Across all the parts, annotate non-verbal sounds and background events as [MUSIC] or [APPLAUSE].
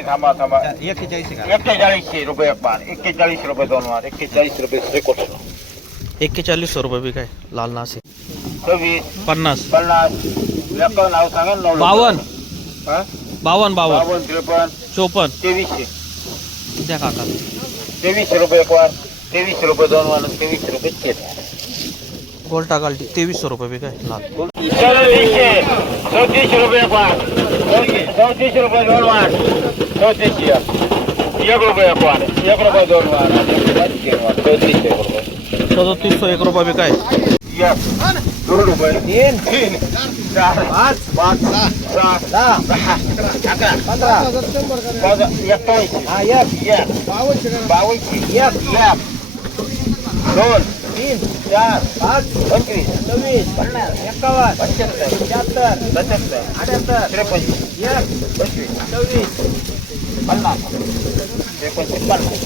थांबा थांबा एक्केचाळीसशे रुपये एक पान एक्केचाळीस रुपये दोन वार एक्केचाळीस रुपये श्रीकृष्ण एक्केचाळीस रुपये बी काय लाल नाशिक सव्वीस पन्नास पन्नास एकावन्न नाव सांगा ना नऊ बावन्न हा? बावन्न बावन्न बावन्न त्रेपन्न चोपन्न तेवीसशे द्या काका. तेवीसशे रुपये एक वार तेवीसशे रुपये दोन वार तेवीसशे रुपये तीन. गोल्टा गालटी तेवीसशे रुपये बी काय? लाल. सदतीसशे चौतीसशे रुपये एक वार चौतीस- रुपये दोन वार चौतीसशे एक. रुपये एक वार एक रुपये दोन वार चौतीसशे एक रुपये. सदतीसशे एक रुपये बी काय? एक. दोन रुपये. तीन. तीन. चार. पाच. पाच. सहा. सहा दहा. अकरा. पंधरा. एकावन्नशे हा एक. एक. बावनशे एक. एक. दोन. तीन. चार. पाच. पंचवीस. सव्वीस. पन्नास. एकावन्न. पंच्याहत्तर. शहात्तर सत्याहत्तर. अठ्याहत्तर. त्रेपन्न. एक. पंचवीस. सव्वीस. पन्नास त्रेपन्न पन्नास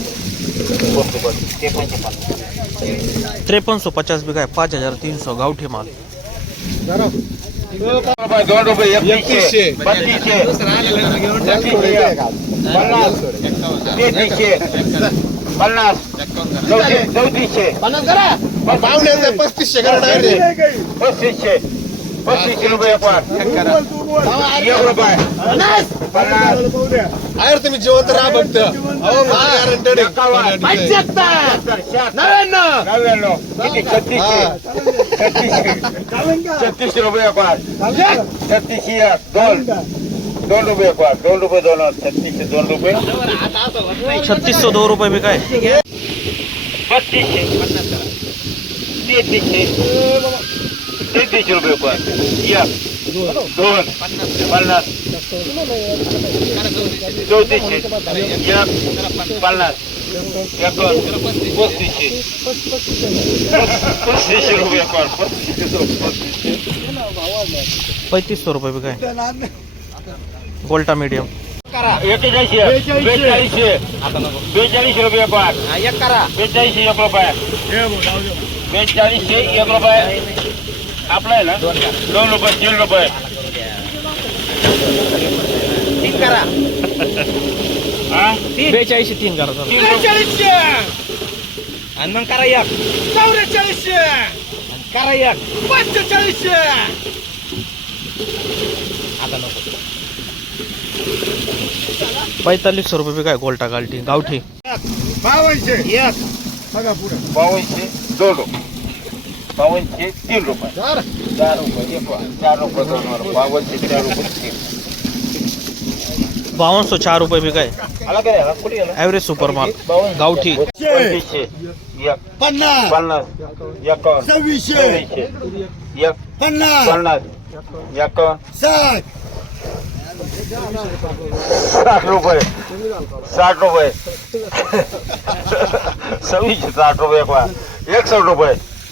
बरं, बरं. त्रेपन्न पन्नास त्रेपन्नशे पचास बी काय पाच हजार तीनशे गावठी माल. रुपये दोन रुपये एकतीसशे. बत्तीसशे. छत्तीसशे पन्नास. तेहतीसशे. पन्नास. चौशे चौतीसशे. पस्तीसशे. पस्तीसशे. पस्तीसशे रुपये एक वार एक रुपये पन्नास अरे तुम्ही जिवंत राहा फक्त. नव्याण्णव. छत्तीसशे रुपये छत्तीसशे एक दोन. दोन रुपये वार दोन रुपये दोन छत्तीसशे दोन रुपये. छत्तीसशे दोन रुपये बी काय? बत्तीसशे तेहतीसशे तेहतीसशे रुपये एक वार एक दोन पन्नास चौतीसशे एक पन्नास एक पस्तीसशे पस्तीसशे रुपये एक वार पस्तीसशे पस्तीसशे पैतीसशे रुपये बी काय गोल्टा मीडियम एकेचाळीसशे बेचाळीसशे बेचाळीसशे रुपये एक वार एक करा बेचाळीसशे एक रुपये बेचाळीसशे एक रुपये आपला आहे ना? दोन रुपये तीन रुपये. तीन करा. [LAUGHS] हा? बेचाळीसशे तीन करा चला. तीन रुपये. त्रेचाळीसशे आणि मग करा एक. चौवेचाळीसशे करा एक. पंचेचाळीसशे. पैतालीसशे रुपये बी काय गोल्टा गालठी गावठी. बावनशे. एक. बघा पुढे. बावनशे. दोन रुपये बावनशे तीन रुपये चार चार रुपये एक वार चार रुपये दोन वार बावनशे चार रुपये तीन बावनशे चार रुपये। बी काय आला काय हा कुठे गेला ॲव्हरेज सुपर माल बावनशे. गावठी पंचवीसशे एक पन्नास पन्नास एकावन्न सव्वीसशे चोवीसशे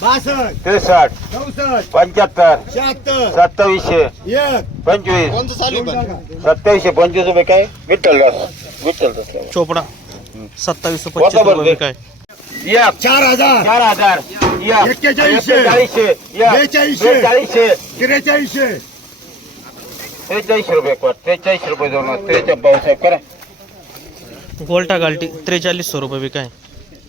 बासष्ट त्रेसष्ट चौसष्ट पंच्याहत्तर शहात्तर सत्तावीसशे एक पंचवीस. कोणतं चालू सत्तावीसशे पंचवीस रुपये काय? विठ्ठल दास विठ्ठल दास चोपडा. सत्तावीसशे पच्चीस रुपये काय? एक. चार हजार. चार हजार. एक. एक्केचाळीसशे. एक्केचाळीसशे. एक. बेचाळीसशे. बेचाळीसशे. त्रेचाळीसशे. त्रेचाळीस रुपये एक वार त्रेचाळीस रुपये दोन. त्रेचाळीस भाऊसाहेब करा. गोल्टा गालठी त्रेचाळीसशे रुपये बी काय?